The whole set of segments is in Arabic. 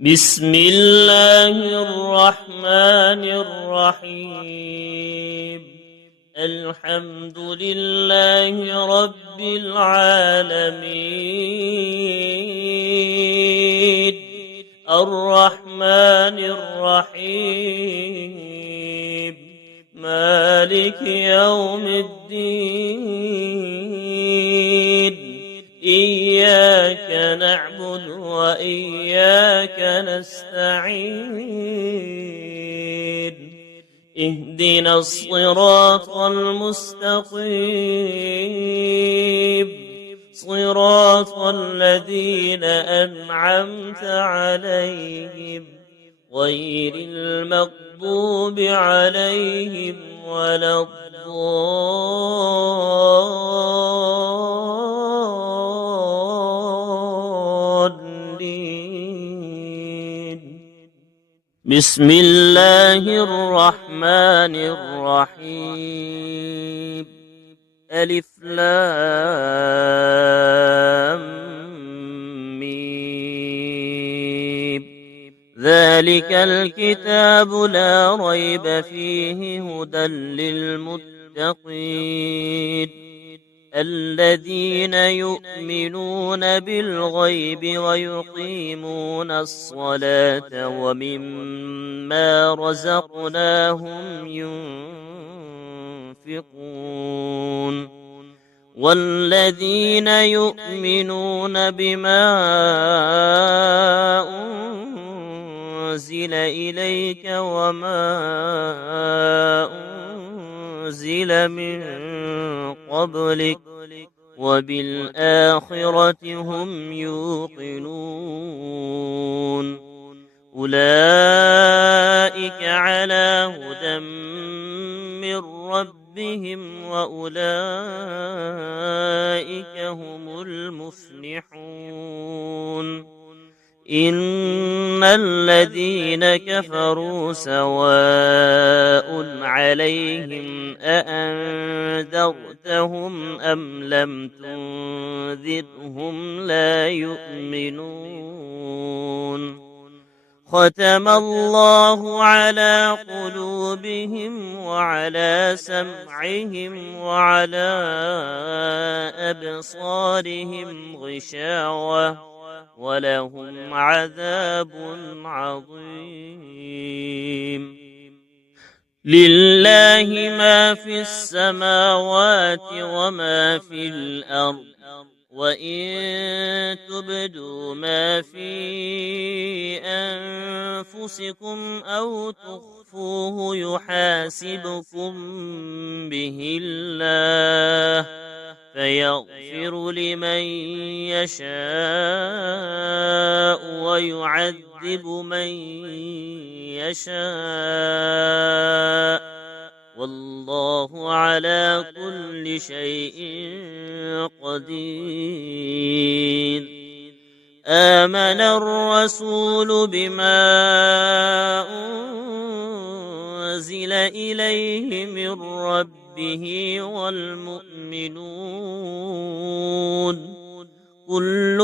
بسم الله الرحمن الرحيم. الحمد لله رب العالمين، الرحمن الرحيم، مالك يوم الدين. إياك نعبد وإياك نستعين. اهدنا الصراط المستقيم، صراط الذين أنعمت عليهم غير المغضوب عليهم ولا الضالين. بسم الله الرحمن الرحيم. ألف لام ميم. ذلك الكتاب لا ريب فيه هدى للمتقين، الذين يؤمنون بالغيب ويقيمون الصلاة ومما رزقناهم ينفقون، والذين يؤمنون بما أنزل إليك وما أنزل من قبلك وبالآخرة هم يوقنون. أولئك على هدى من ربهم وأولئك هم المفلحون. إن الذين كفروا سواء عليهم أأنذرتهم أم لم تنذرهم لا يؤمنون. ختم الله على قلوبهم وعلى سمعهم وعلى أبصارهم غشاوة ولهم عذاب عظيم. لله ما في السماوات وما في الأرض، وإن تبدوا ما في أنفسكم أو تخفوه يحاسبكم به الله، فيغفر لمن يشاء ويعذب من يشاء، والله على كل شيء قدير. آمن الرسول بما أنزل إليه من ربه والمؤمنون كل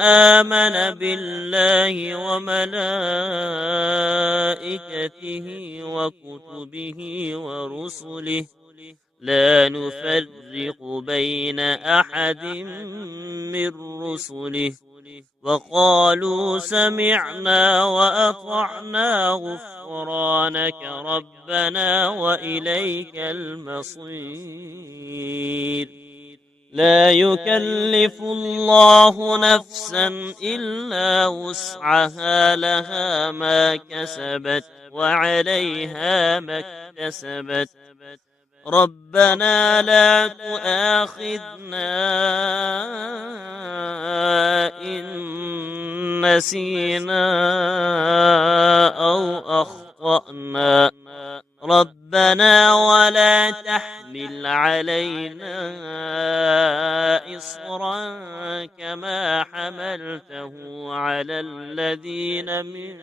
آمن بالله وملائكته وكتبه ورسله لا نفرق بين أحد من رسله، وقالوا سمعنا وأطعنا غفرانك ربنا وإليك المصير. لا يكلف الله نفسا إلا وسعها، لها ما كسبت وعليها ما اكتسبت. ربنا لا تؤاخذنا إن نسينا أو أخطأنا، ربنا ولا تحمل علينا إصرا كما حملته على الذين من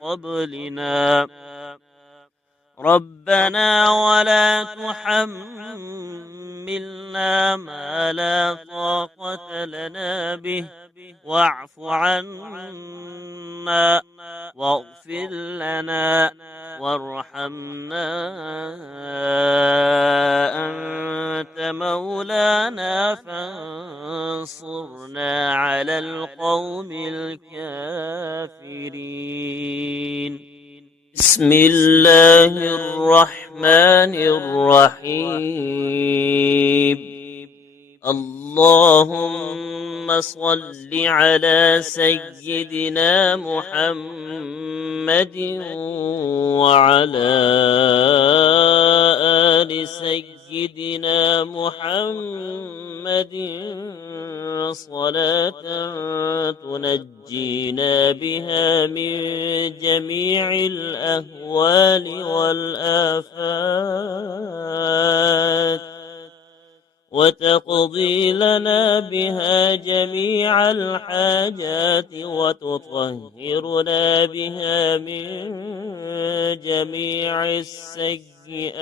قبلنا، ربنا ولا تحملنا ما لا طاقة لنا به واعف عنا عنا واغفر لنا وارحمنا، أنت مولانا فانصرنا على القوم الكافرين. بسم الله الرحمن الرحيم. اللهم صل على سيدنا محمد وعلى آل سيدنا محمد صلاة تنجينا بها من جميع الأهوال والآفات، وتقضي لنا بها جميع الحاجات، وتطهرنا بها من جميع السيئات،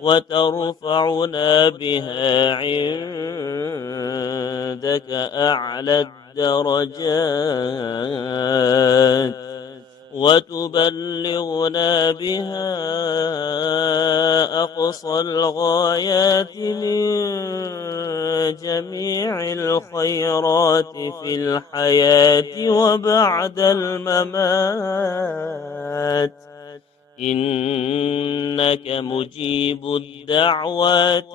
وترفعنا بها عندك أعلى الدرجات، وتبلغنا بها أقصى الغايات من جميع الخيرات في الحياة وبعد الممات، إنك مجيب الدعوات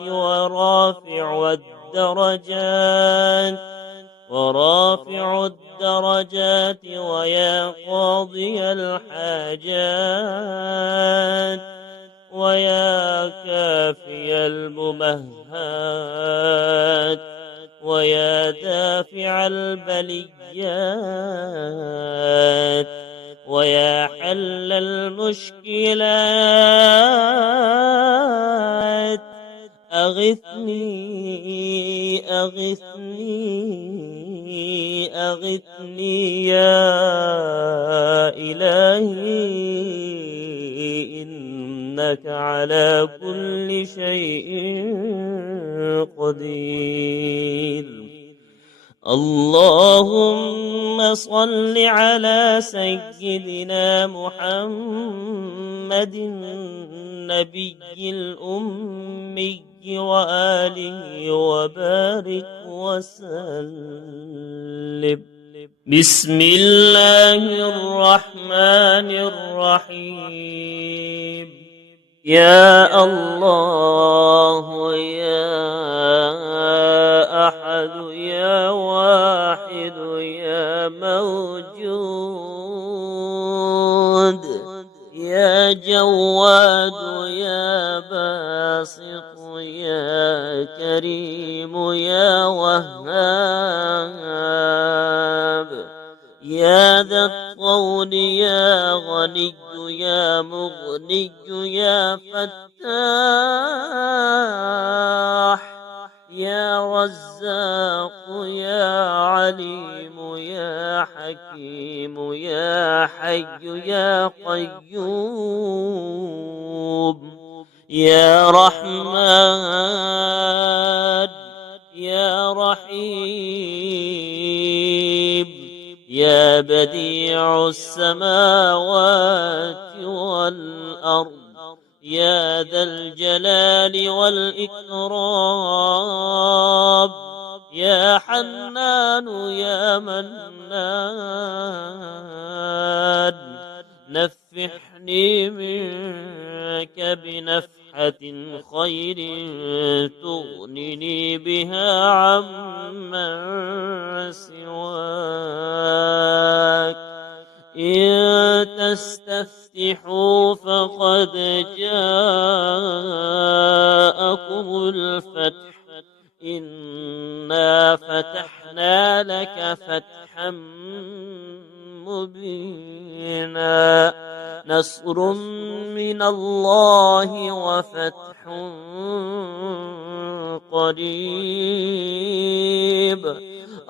ورافع الدرجات ويا قاضي الحاجات، ويا كافي الممهات، ويا دافع البليات، ويا حل المشكلات، أغثني يا إلهي، إنك على كل شيء قدير. اللهم صل على سيدنا محمد النبي الأمي وآله وبارك وسلم. بسم الله الرحمن الرحيم. يا الله يا أحد يا واحد يا موجود، يا جواد يا باسط يا كريم يا وهاب، يا ذا الطول يا غني يا مغني يا فتاح، يا رزاق يا عليم يا حكيم يا حي يا قيوم، يا رحمن يا رحيم، يا بديع السماوات والأرض، يا ذا الجلال والإكرام، يا حنان يا منان، نفحني منك بنفحة خير تغنني بها عمن سواك. إن تستفتحوا فقد جاءكم الفتح، إنا فتحنا لك فتحا مبينا، نصر من الله وفتح قريب.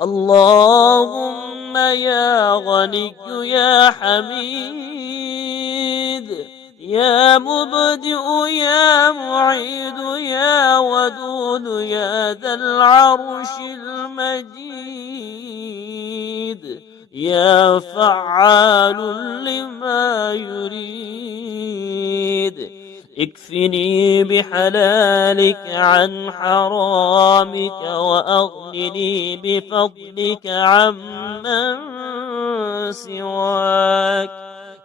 اللهم يا غني يا حميد، يا مبدئ يا معيد يا ودود يا ذا العرش المجيد، يا فعال لما يريد اكفني بحلالك عن حرامك وأغنني بفضلك عمن سواك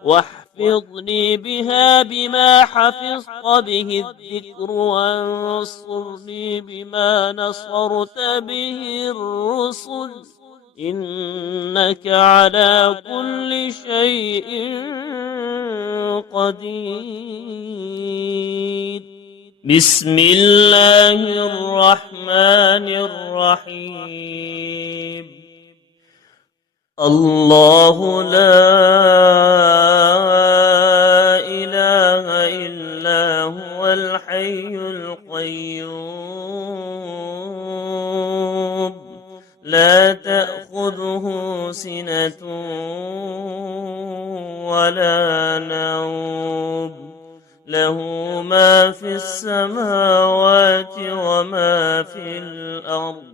واحفظني بها بما حفظت به الذكر وانصرني بما نصرت به الرسل إنك على كل شيء قدير. بسم الله الرحمن الرحيم. الله لا إله إلا هو الحي القيوم لا تأخذه سنة ولا نوم له ما في السماوات وما في الأرض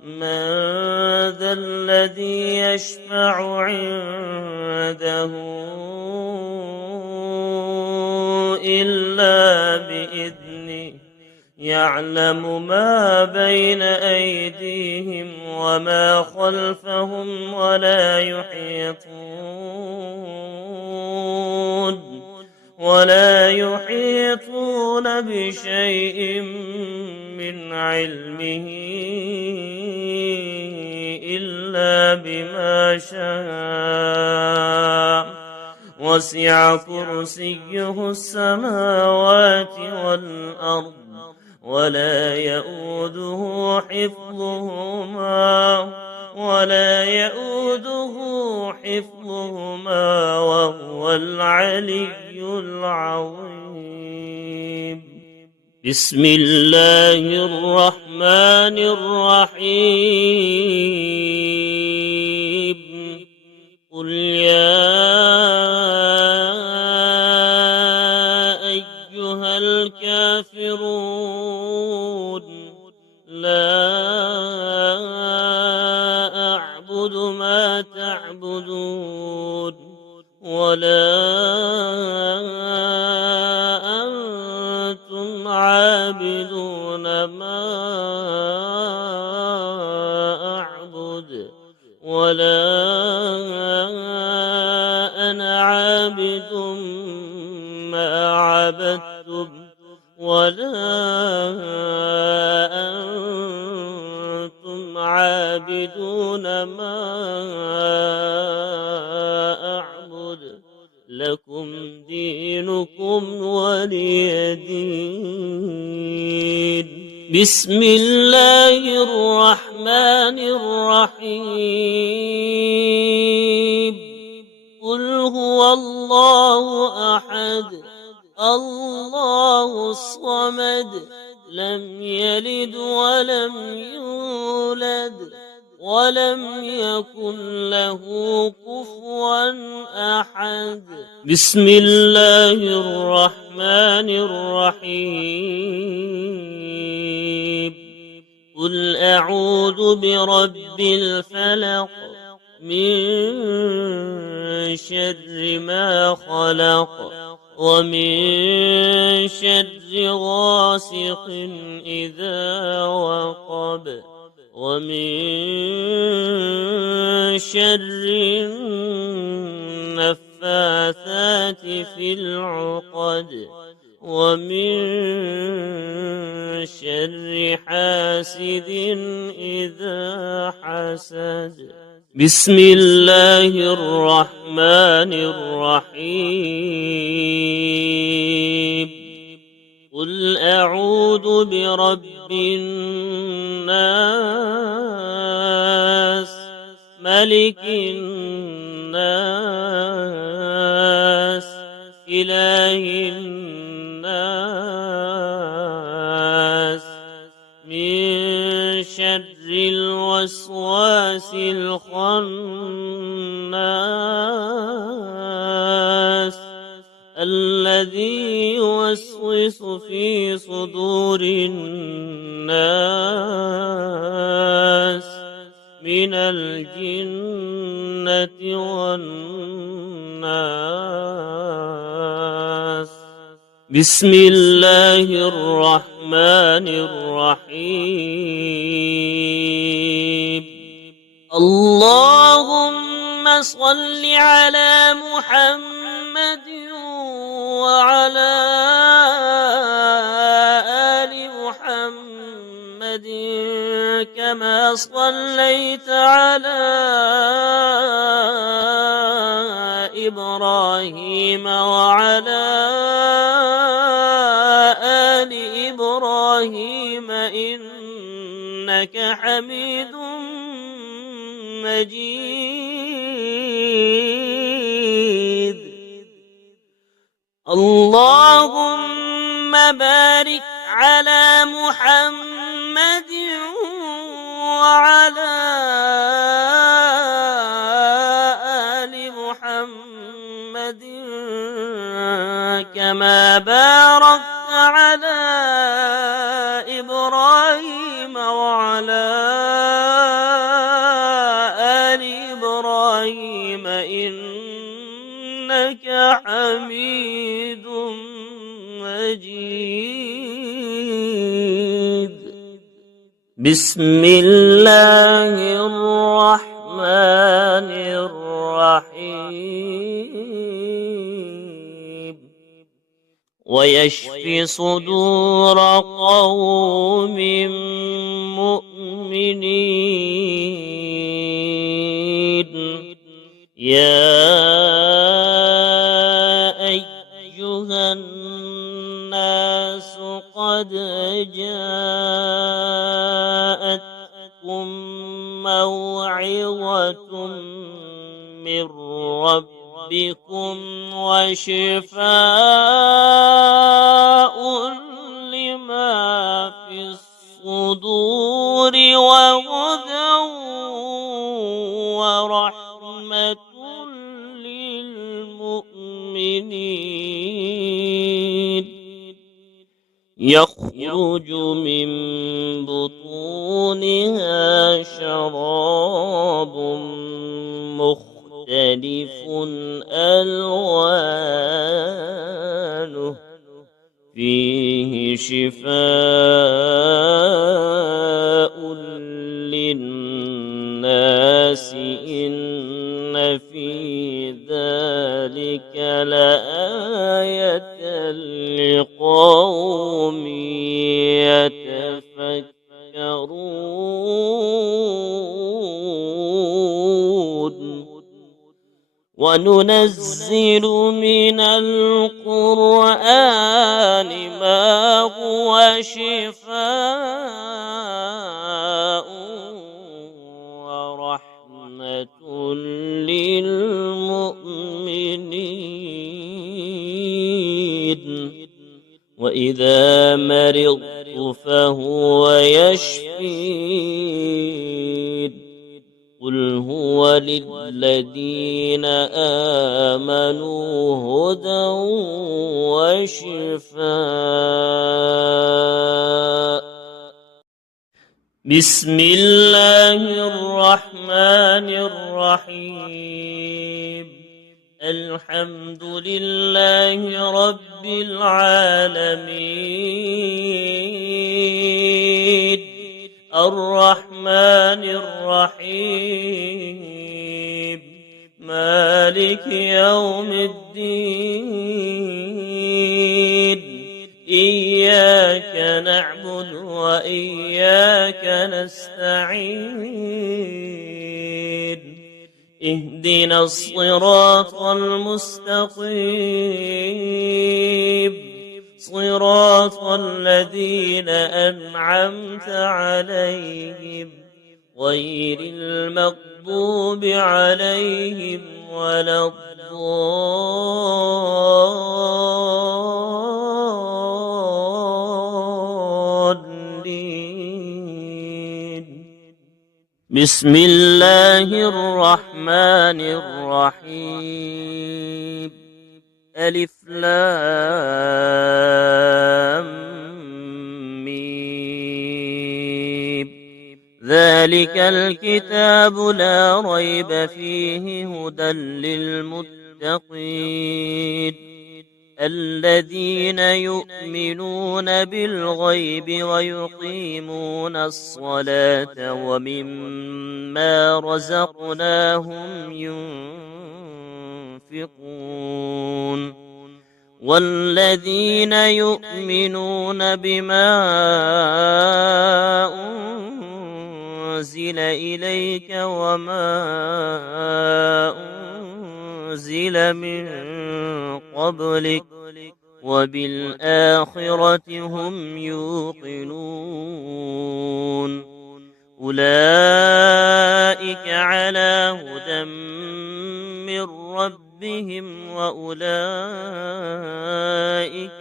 من ذا الذي يشفع عنده إلا بإذنه يعلم ما بين أيديهم وما خلفهم ولا يحيطون بشيء من علمه إلا بما شاء وسع كرسيه السماوات والأرض ولا يؤوده حفظهما وهو العلي العظيم. بسم الله الرحمن الرحيم. قل يا أيها الكافرون لا أعبد ما تعبدون ولا أنتم عابدون ما أعبد ولا أنا عابد ما عبدتم ولا أنتم عابدون ما أعبد لكم دينكم ولي دين. بسم الله الرحمن الرحيم. قل هو الله أحد الله الصمد لم يلد ولم يولد ولم يكن له كفوا أحد. بسم الله الرحمن الرحيم. قل أعوذ برب الفلق من شر ما خلق ومن شر غاسق إذا وقب ومن شر النفاثات في العقد ومن شر حاسد إذا حسد. بسم الله الرحمن الرحيم. قل أعوذ برب الناس ملك الناس إله الناس من شر الوسواس الخناس الذي يوسوس في صدور الناس من الجنة والناس. بسم الله الرحمن الرحيم. اللهم صل على محمد وعلى آل محمد كما صليت على إبراهيم وعلى آل إبراهيم إنك حميد مجيد. اللهم بارك على محمد وعلى آل محمد كما باركت على إبراهيم وعلى آل إبراهيم إنك حميد مجيد. بسم الله الرحمن الرحيم. ويشفي صدور قوم مؤمنين. يا أيها الناس قد جاءتكم موعظة من ربكم وشفاء لما في الصدور وهدى ورحمة للمؤمنين. يخرج من بطونها شراب مختلف ألوانه فيه شفاء للناس إن في ذلك لآية لقوم يتفكرون. وننزل من القرآن ما هو شفاء ورحمة للمؤمنين. وإذا مرضت فهو يشفين. قل هو للذين آمنوا هدى وشفاء. بسم الله الرحمن الرحيم. الحمد لله رب العالمين. الرحمن الرحيم. مالك يوم الدين. إياك نعبد وإياك نستعين. اهدنا الصراط المستقيم. صراط الذين أنعمت عليهم غير المغضوب عليهم ولا الضالين. بسم الله الرحمن الرحيم. ألف لام ميم. ذلك الكتاب لا ريب فيه هدى للمتقين الذين يؤمنون بالغيب ويقيمون الصلاة ومما رزقناهم ينفقون والذين يؤمنون بما أنزل إليك وما أنزل من قبلك وبالآخرة هم يوقنون أولئك على هدى من ربهم وأولئك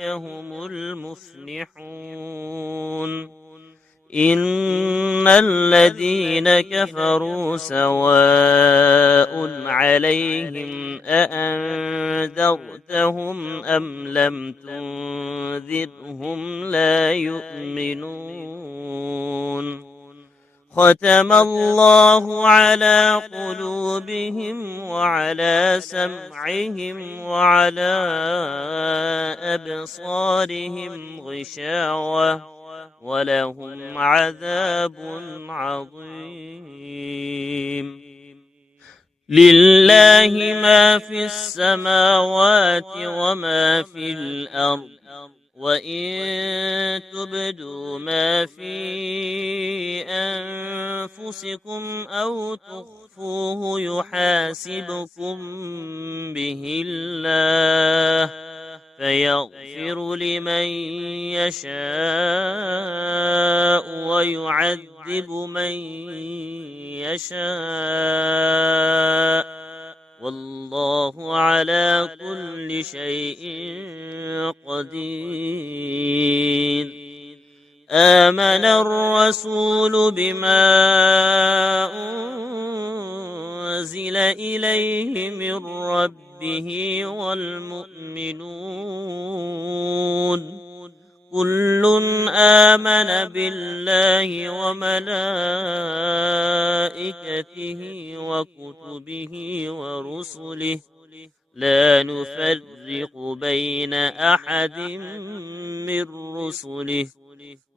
هم المفلحون إن الذين كفروا سواء عليهم أأنذرتهم أم لم تنذرهم لا يؤمنون ختم الله على قلوبهم وعلى سمعهم وعلى أبصارهم غشاوة ولهم عذاب عظيم لله ما في السماوات وما في الأرض وإن تبدوا ما في أنفسكم أو تخفوه يحاسبكم به الله فيغفر لمن يشاء ويعذب من يشاء والله على كل شيء قدير آمن الرسول بما أنزل إليه من ربه والمؤمنون كل آمن بالله وملائكته وكتبه ورسله لا نفرق بين أحد من رسله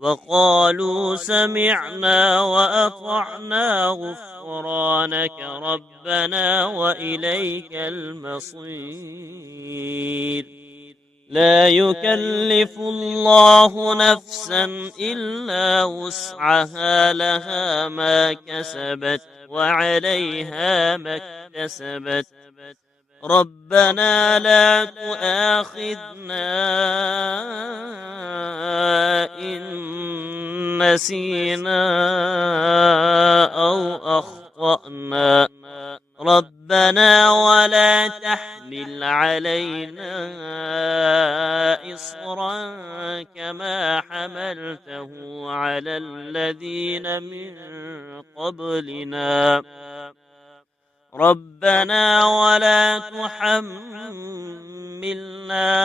وقالوا سمعنا وأطعنا غفرانك ربنا وإليك المصير لا يكلف الله نفسا إلا وسعها لها ما كسبت وعليها ما اكتسبت ربنا لا تؤاخذنا إن نسينا أو أخطأنا ربنا ولا تحمل علينا إصرا كما حملته على الذين من قبلنا ربنا ولا تحملنا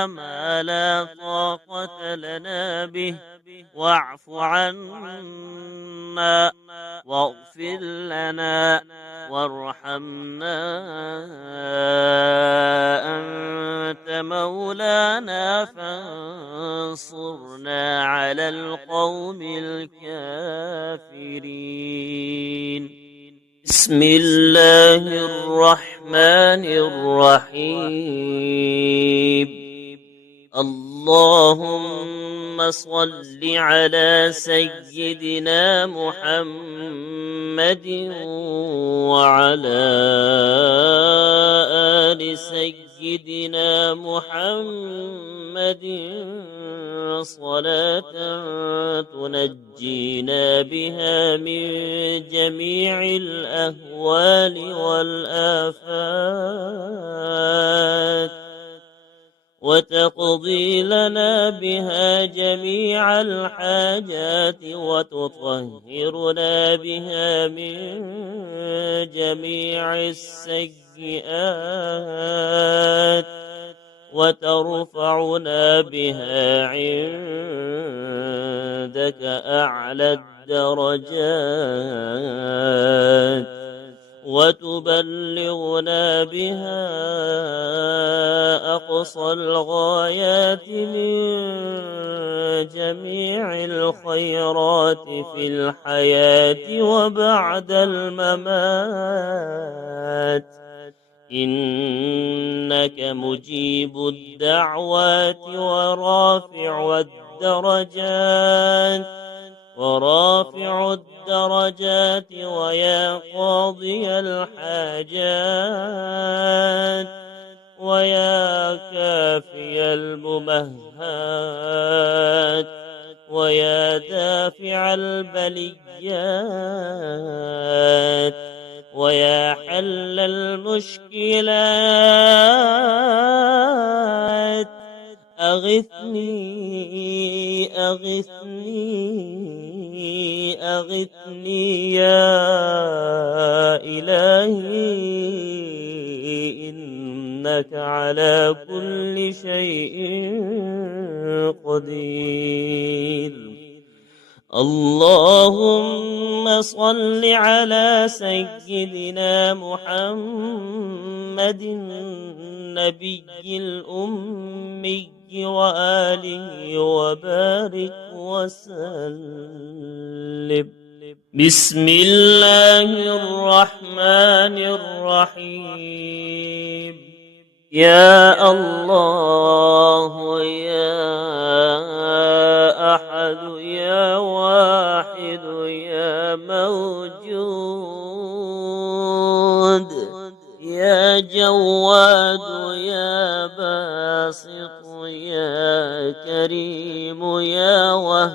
ما لا طاقة لنا به واعف عنا واغفر لنا وارحمنا أنت مولانا فانصرنا على القوم الكافرين بسم الله الرحمن الرحيم اللهم صل على سيدنا محمد وعلى آل سيدنا محمد صلاة تنجينا بها من جميع الأهوال والآفات وتقضي لنا بها جميع الحاجات وتطهرنا بها من جميع السيئات وترفعنا بها عندك أعلى الدرجات وتبلغنا بها أقصى الغايات من جميع الخيرات في الحياة وبعد الممات إنك مجيب الدعوات ورافع الدرجات ويا قاضي الحاجات ويا كافي الممهات ويا دافع البليات ويا حل المشكلات أغثني يا إلهي إنك على كل شيء قدير. اللهم صل على سيدنا محمد النبي الأمي وآله وبارك وسلم. بسم الله الرحمن الرحيم. يا الله يا أحد يا واحد يا موجود يا جواد يا باسط يا كريم يا وهاب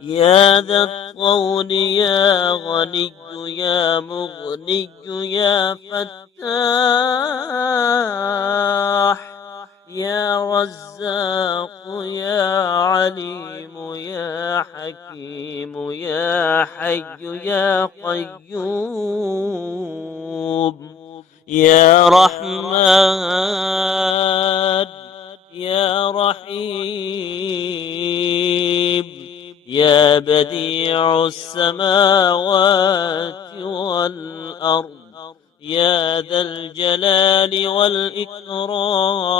يا ذا الطول يا غني يا مغني يا فتاح يا رزاق يا عليم يا حكيم يا حي يا قيوم يا رحمن يا رحيم يا بديع السماوات والأرض يا ذا الجلال والإكرام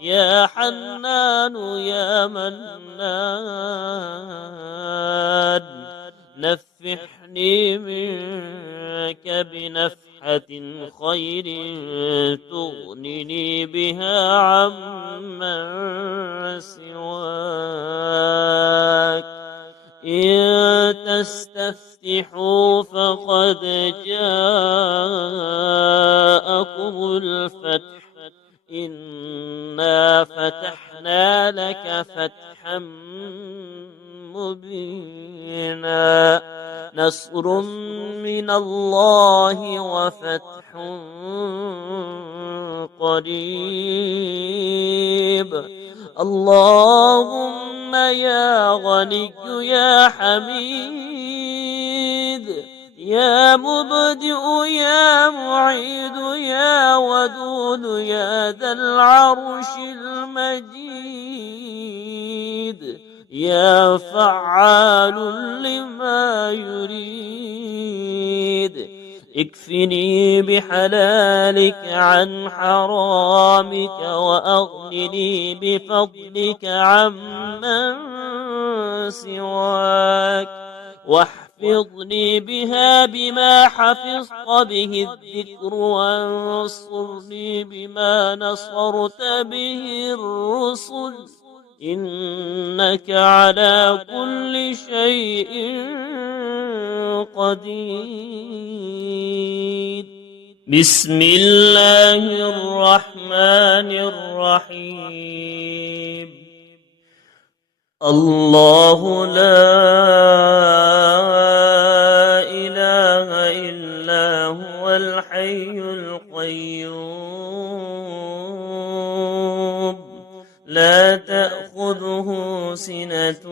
يا حنان يا منان نفحني منك بنفحة خير تغنني بها عمن سواك إن تستفتحوا فقد جاءكم الفتح إنا فتحنا لك فتحا مبينا نصر من الله وفتح قريب. اللهم يا غني يا حميد يا مبدئ يا معيد يا ودود يا ذا العرش المجيد يا فعال لما يريد اكفني بحلالك عن حرامك وأغنني بفضلك عمن سواك واحفظني بها بما حفظت به الذكر وانصرني بما نصرت به الرسل إنك على كل شيء قدير. بسم الله الرحمن الرحيم. الله لا إله إلا هو الحي القيوم لا تأخذه سنة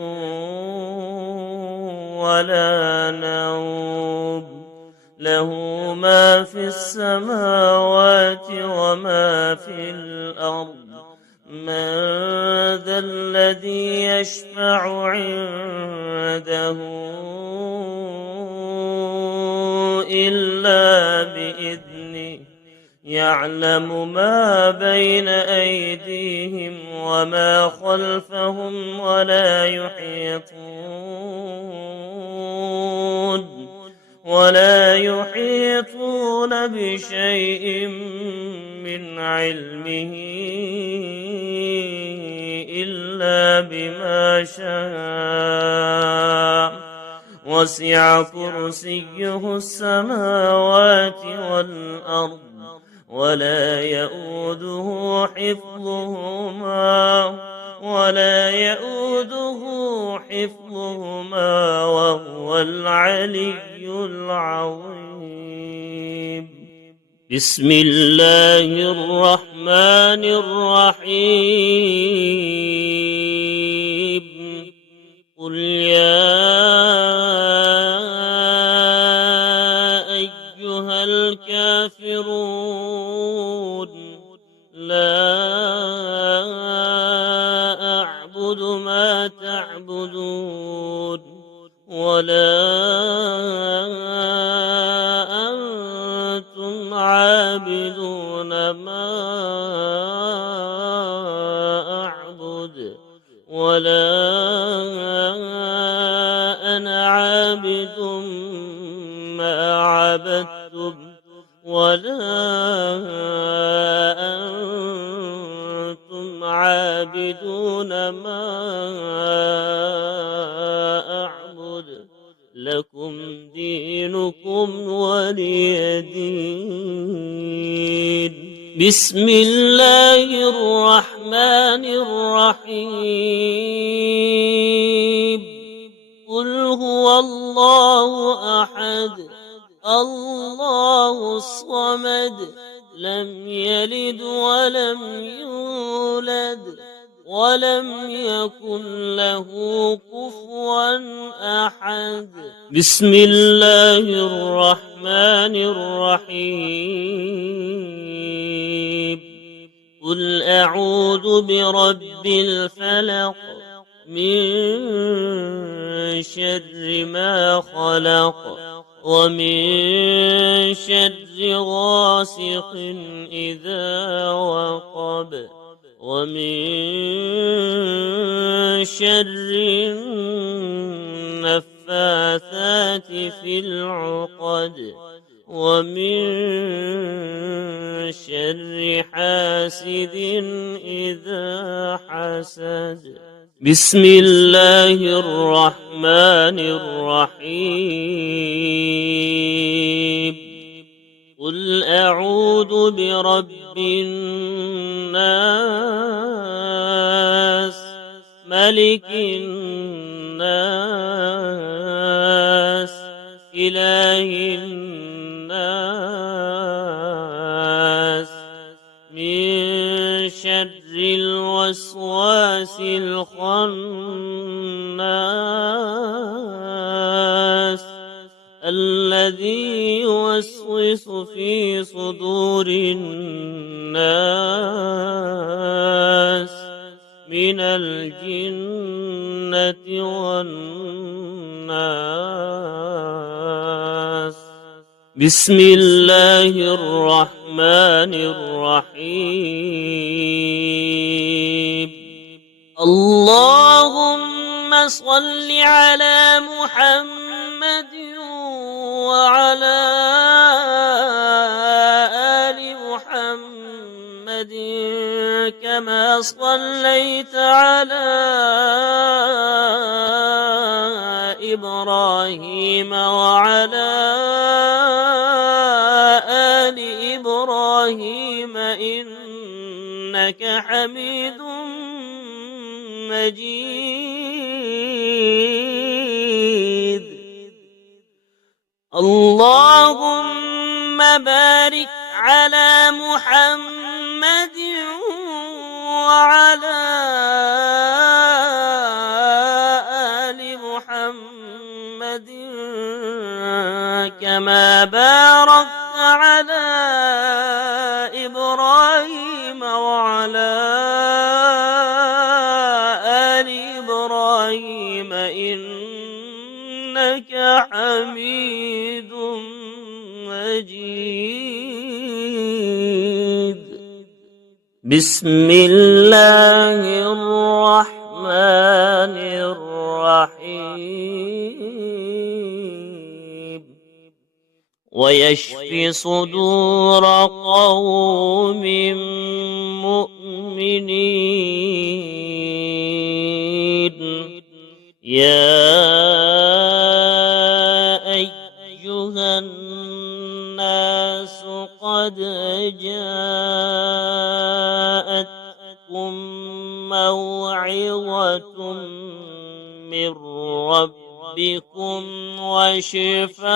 ولا نوم له ما في السماوات وما في الأرض من ذا الذي يشفع عنده إلا بإذنه يعلم ما بين أيديهم وما خلفهم ولا يحيطون بشيء من علمه إلا بما شاء وسع كرسيه السماوات والأرض ولا يؤوده حفظهما وهو العلي العظيم. بسم الله الرحمن الرحيم. قل يا أيها الكافرون لا أعبد ما تعبدون ولا أنتم عابدون ما أعبد ولا أنا عابد ما عبدتم ولا أنتم عابدون ما أعبد لكم دينكم ولي دين. بسم الله الرحمن الرحيم. قل هو الله أحد الله الصمد لم يلد ولم يولد ولم يكن له كفوا أحد. بسم الله الرحمن الرحيم. قل أعوذ برب الفلق من شر ما خلق ومن شر غاسق إذا وقب ومن شر النفاثات في العقد ومن شر حاسد إذا حسد. بسم الله الرحمن الرحيم. قل أعوذ برب الناس ملك الناس إله الناس من شر الوسواس الخناس الذي يوسوس في صدور الناس من الجنة والناس. بسم الله الرحمن الرحيم. اللهم صل على محمد وعلى آل محمد كما صليت على إبراهيم وعلى آل إبراهيم إنك حميد مجيد. اللهم بارك على محمد وعلى آل محمد كما باركت على إبراهيم وعلى آل إبراهيم إنك حميد مجيد. بسم الله الرحمن الرحيم. ويشفي صدور قوم مؤمنين. يا أيها الناس قد جاءتكم موعظة من ربكم وشفاء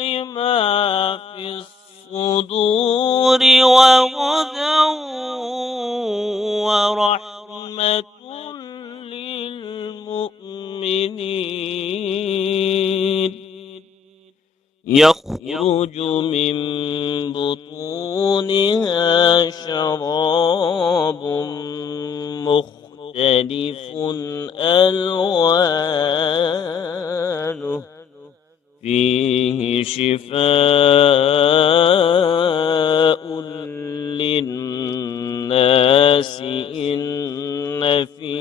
لما في الصدور وهدى ورحمة للمؤمنين. يخرج من بطونها شراب مختلف ألوانه فيه شفاء للناس إن في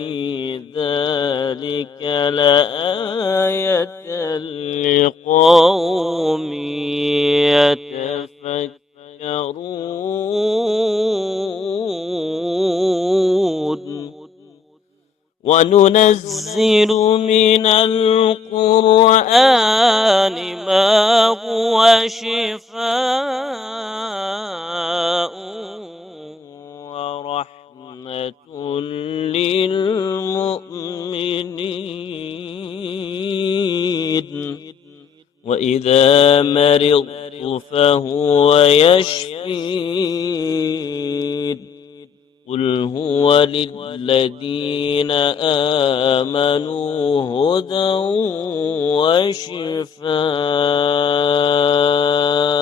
ذلك لآية لقوم يتفكرون. وننزل من القرآن ما هو شفاء ورحمة للمؤمنين. وإذا مرضت فهو يشفين. قل هو للذين آمنوا هدى وشفاء.